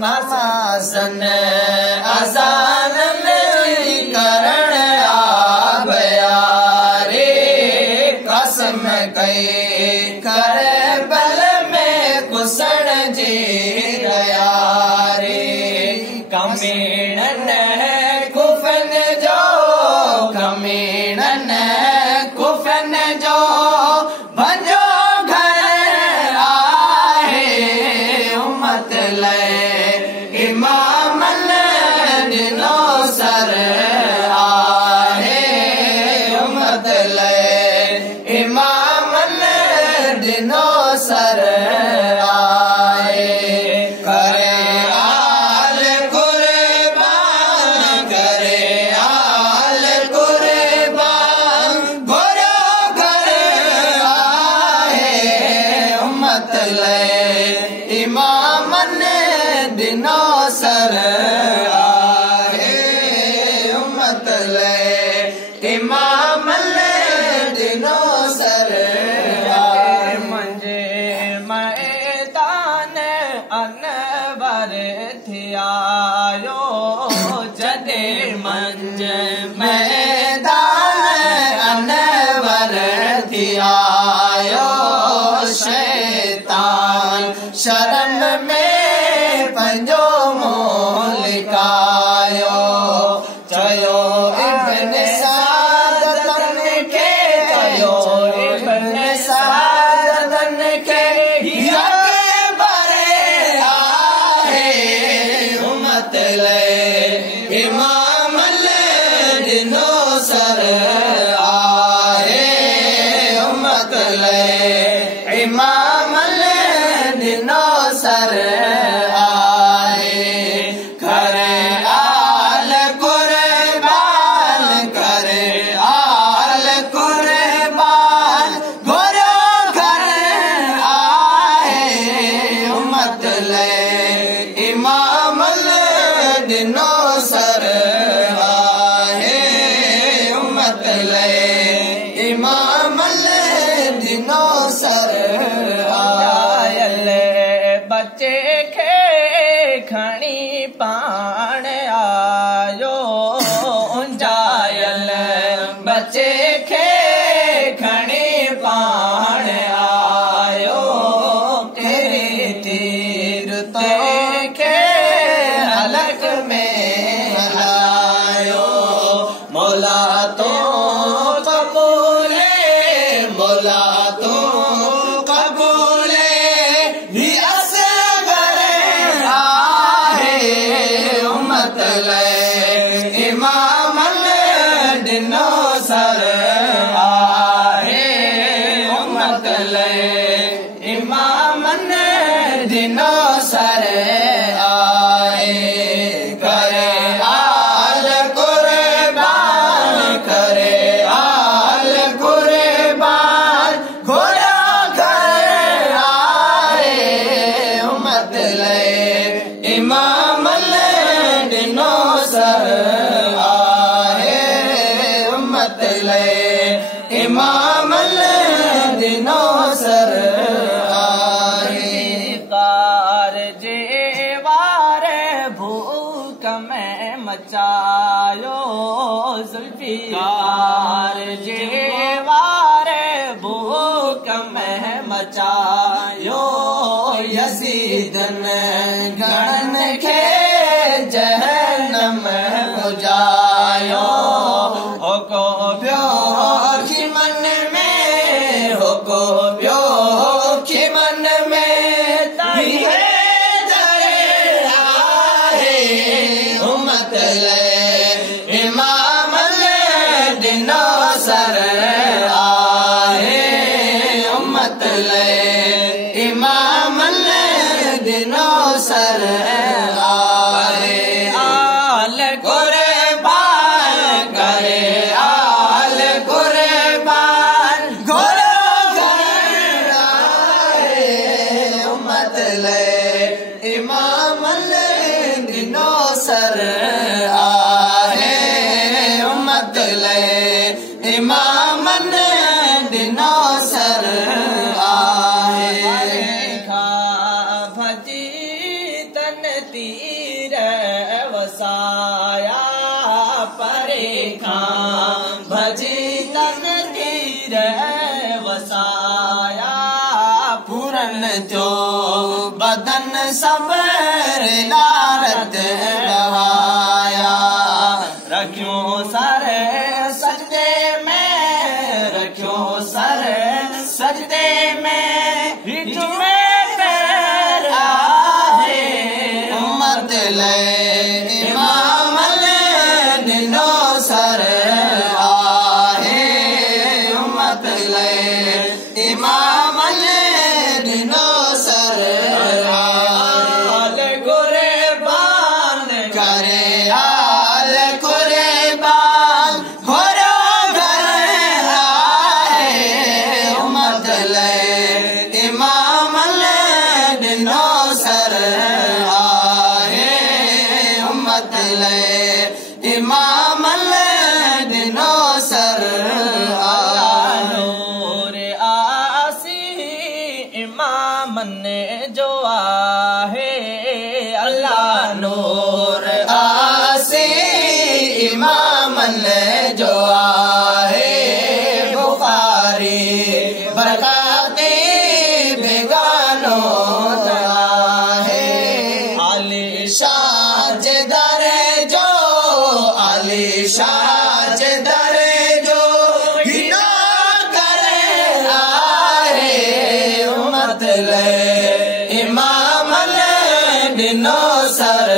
नमाज़न अज़ानन करण आबयारे कसम कई करबल में कुसण जी रया रे कमीणन कुफन जो कमीणन कुफन जो भंजो घर आहे उम्मत ले इमाम नो सर आहे उम्मत ले इमाम नो सर आए करे आल कुर्बान करे आल कुर्बान गोरो घर आहे उम्मत ले इमाम दिनो सर आहे उम्मत ले इमाम दिनो सर आहे मुंहिंजे मैदान अनवर थियायो जॾहिं मुंहिंजे मैदान अनवर थियायो शैतान शर्म में पंजो मोलिकायो चयो इब्न सादतन के चयो इब्न सादतन के यके बरे आहे उम्मत ले इमाम दिनो सर आहे उम्मत ले इमाम दिनो सर इमाम दिनो सर आहे उम्मत ले इमाम दिनो सर आयल बच्चे खे खणी पाण आयो जायल बच्चे खे खणी पाण आयो तेरे तीर तो हलक में आयो मौला तो कबूले मौला तो कबूले भी असगर आहे उम्मत ले इमाम दिनो सर आहे उम्मत ले इमाम दिनो सर इमाम दिनो सर आहे उम्मत ले इमाम दिनो सर आहे कार जे वार भूख में मचायो जुल्फिकार जे वार भूख में मचायो यज़ीदन घणन खे जहन्नम पुॼायो हो को ॿियो खिमन में हो को ॿियो खिमन में ताई उम्मत ले इमाम ॾिनो सर आहे उम्मत ले इमाम ॾिनो सर आहे आल कुर्बान करे आल कुर्बान घोड़ो घर आहे उम्मत ले इमाम ॾिनो सर आहे उम्मत ले इमाम ॾिनो सर आहे खां भॼी तन तीर वसाया परे खां भॼी तन तीर वसाया पूरन थियो बदन सबर लारत बहाया रखियो सर सजदे में रखियो सर सजदे में हिज में पैर आहे उम्मत ले इमाम ॾिनो सर आहे उम्मत ले इमाम ॾिनो सर आल कुर्बान करे आल कुर्बान घोड़ो घर आहे उम्मत ले इमाम ॾिनो सर आहे उम्मत ले इमाम ॾिनो सर नूर आसी इमामन जो आहे अल्लाह नूर आसी इमामन जो आहे बुखारी बरकाती बेगानो आहे आलिशान जे दरे जो आलिशान जे दरे जो हिना करे आहे उम्मत ले इमाम ॾिनो सर